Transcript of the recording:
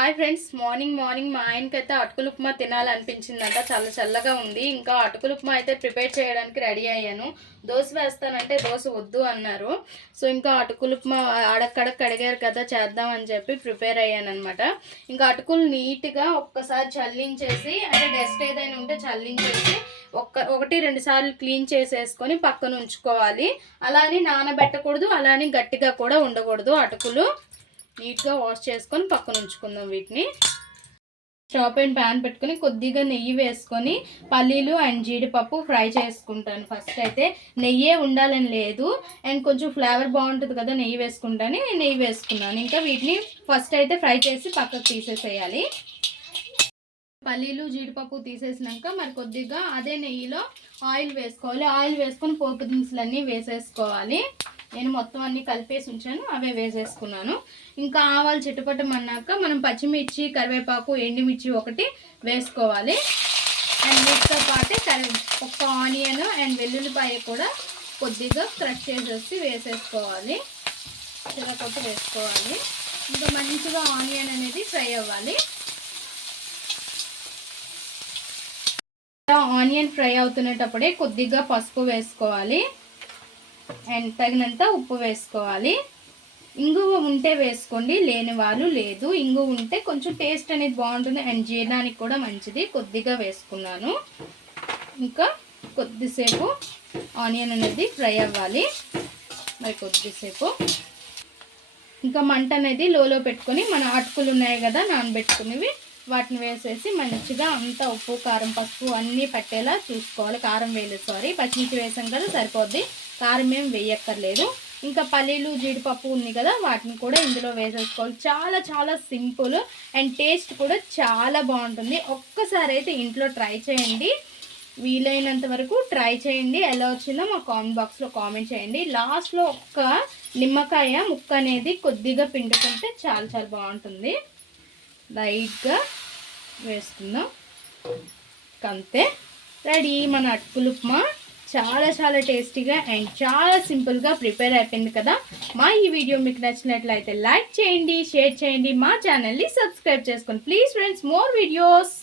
Hi friends, morning మా ఆయనకైతే అటుకులు ఉప్మా తినాలనిపించిందంట. చాలా చల్లగా ఉంది. ఇంకా అటుకులు ఉప్మా అయితే ప్రిపేర్ చేయడానికి రెడీ అయ్యాను. దోశ వేస్తానంటే దోశ వద్దు అన్నారు. సో ఇంకా అటుకులు ఉప్మా అడక్కడక్క అడిగారు కదా, చేద్దామని చెప్పి ప్రిపేర్ అయ్యాను అనమాట. ఇంకా అటుకులు నీట్గా ఒక్కసారి చల్లించేసి, అంటే డస్ట్ ఏదైనా ఉంటే చల్లించేసి ఒకటి రెండు సార్లు క్లీన్ చేసేసుకొని పక్కన ఉంచుకోవాలి. అలా అని నానబెట్టకూడదు, అలా అని గట్టిగా కూడా ఉండకూడదు. అటుకులు నీట్గా వాష్ చేసుకొని పక్కన ఉంచుకుందాం. వీటిని స్టవ్ పైన ప్యాన్ పెట్టుకుని కొద్దిగా నెయ్యి వేసుకొని పల్లీలు అండ్ జీడిపప్పు ఫ్రై చేసుకుంటాను. ఫస్ట్ అయితే నెయ్యే ఉండాలని లేదు, అండ్ కొంచెం ఫ్లేవర్ బాగుంటుంది కదా నెయ్యి వేసుకుంటాను. నెయ్యి వేసుకున్నాను. ఇంకా వీటిని ఫస్ట్ అయితే ఫ్రై చేసి పక్కకు తీసేసేయాలి. పల్లీలు జీడిపప్పు తీసేసినాక మరి కొద్దిగా అదే నెయ్యిలో ఆయిల్ వేసుకోవాలి. ఆయిల్ వేసుకొని పోపు దినుసులన్నీ వేసేసుకోవాలి. నేను మొత్తం అన్నీ కలిపేసి ఉంచాను, అవే వేసేసుకున్నాను. ఇంకా ఆవాలు చిట్టుపట్టమన్నాక మనం పచ్చిమిర్చి, కరివేపాకు, ఎండుమిర్చి ఒకటి వేసుకోవాలి. అండ్ వీటితో పాటే ఒక ఆనియన్ అండ్ వెల్లుల్లిపాయ కూడా కొద్దిగా క్రష్ చేసేసి వేసేసుకోవాలి. చిరకొట్టు వేసుకోవాలి. ఇంకా మంచిగా ఆనియన్ అనేది ఫ్రై అవ్వాలి. ఆనియన్ ఫ్రై అవుతున్నప్పుడే కొద్దిగా పసుపు వేసుకోవాలి అండ్ తగినంత ఉప్పు వేసుకోవాలి. ఇంగువ ఉంటే వేసుకోండి, లేని వాళ్ళు లేదు. ఇంగువ ఉంటే కొంచెం టేస్ట్ అనేది బాగుంటుంది అండ్ జీర్ణానికి కూడా మంచిది. కొద్దిగా వేసుకున్నాను. ఇంకా కొద్దిసేపు ఆనియన్ అనేది ఫ్రై అవ్వాలి. మరి కొద్దిసేపు ఇంకా మంట అనేది లోలో పెట్టుకొని మన అటుకులు ఉన్నాయి కదా నానబెట్టుకునేవి, వాటిని వేసేసి మంచిగా అంతా ఉప్పు, కారం, పసుపు అన్నీ పట్టేలా చూసుకోవాలి. కారం వేయలేదు, సారీ, పచ్చిమిర్చి వేసాం కదా సరిపోద్ది. కారం ఏం వేయక్కర్లేదు. ఇంకా పల్లీలు జీడిపప్పు ఉంది కదా, వాటిని కూడా ఇందులో వేసేసుకోవాలి. చాలా చాలా సింపుల్ అండ్ టేస్ట్ కూడా చాలా బాగుంటుంది. ఒక్కసారి అయితే ఇంట్లో ట్రై చేయండి, వీలైనంత వరకు ట్రై చేయండి. ఎలా వచ్చిందో మా కామెంట్ బాక్స్లో కామెంట్ చేయండి. లాస్ట్లో ఒక్క నిమ్మకాయ ముక్క అనేది కొద్దిగా పిండుకుంటే చాలా చాలా బాగుంటుంది. లైట్గా వేసుకుందాం. అంతే, రెడీ మన అటుకులు ఉప్మా. చాలా చాలా టేస్టీగా అండ్ చాలా సింపుల్గా ప్రిపేర్ అయిపోయింది కదా. మా ఈ వీడియో మీకు నచ్చినట్లయితే లైక్ చేయండి, షేర్ చేయండి, మా ఛానల్ని సబ్స్క్రైబ్ చేసుకోండి ప్లీజ్ ఫ్రెండ్స్. More videos.